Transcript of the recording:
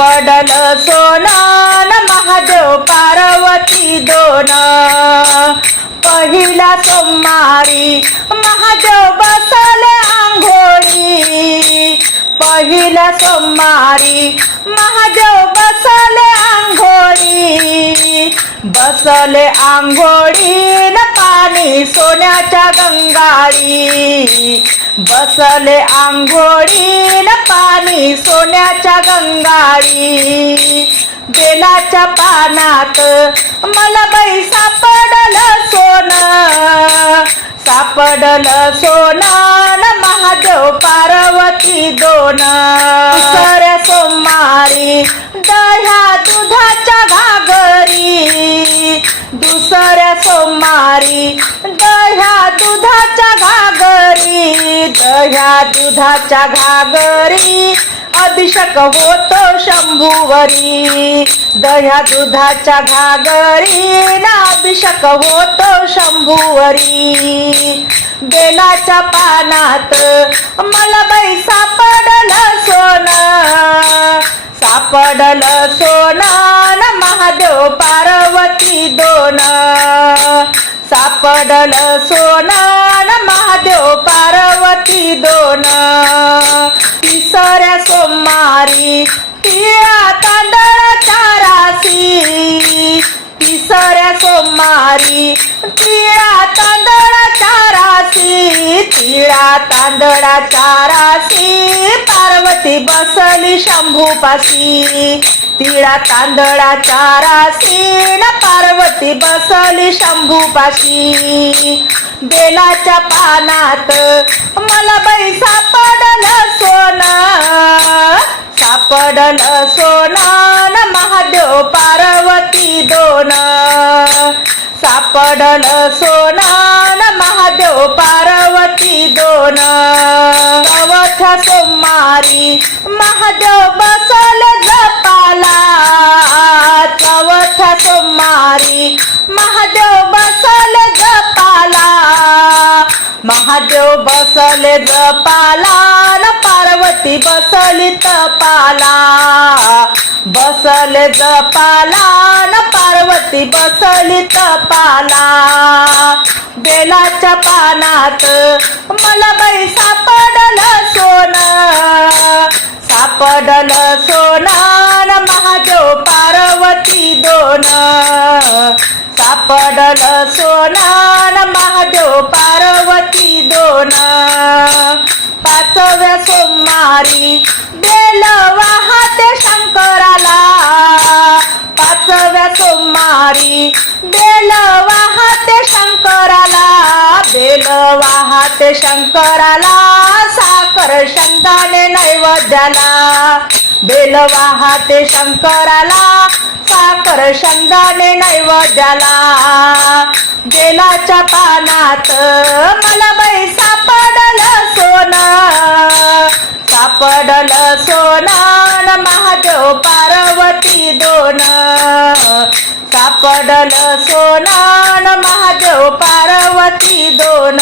पडल सोनान महादेव पार्वती दोन. पहिला सोमवारी महादेव बसले आंघोळी. पहिला सोमवारी महादेव बसले आंघोळी न पाणी सोन्याच्या गंगाळी. बसले आंघोळी न पाणी सोन्याच्या गंगाळी. बेलाच्या पानात मला बाई सापडल सोन. सापडल सोनान महादेव पार्वती दोन. सोमवारी दह्या दुधाच्या दुधाच्या घागरी. अभिषेक होतो शंभूवरी. दह्या दुधाच्या घागरी. ना अभिषेक होतो शंभूवरी. बेलाच्या पानात मला बाई सापडलं सोन. सापडलं सोनान महादेव पार्वती दोन. सापडलं सोना. पार्वती दोन तिसऱ्या सोमवारी तिळा तांदळाच्या राशी. तिसऱ्या सोमवारी तिळा तांदळाच्या राशी. तिळा तांदळाच्या राशी. पार्वती बसली शंभूपाशी. तिळा तांदळाच्या राशी न पार्वती बसली शंभूपाशी. बेलाच्या पानात मला बाई सापडल सोन. सापडल सोनान महादेव पार्वती दोन. सापडल सोनान महादेव पार्वती दोन. चवथ्या सोमवारी महादेव बस बसले जपाला न पार्वती बसली तपाला बसले जपाला न पार्वती बसली तपाला बेलाच्या पानात मला बाई सापडल सोन. सापडल सोनान महादेव पार्वती दोन. सापडल सोनान महादेव पार्वती सोमवारी बेल वाहते शंकराला. पाचव्या सोमवारी बेल वाहते शंकराला. बेल वाहते शंकराला साखर शंकाने नैवेद्याला. बेल वाहते शंकराला साखर शंगाने नैवेद्याला. बेलाच्या पानात मला बाई पडल सोनान महादेव पार्वती दोन.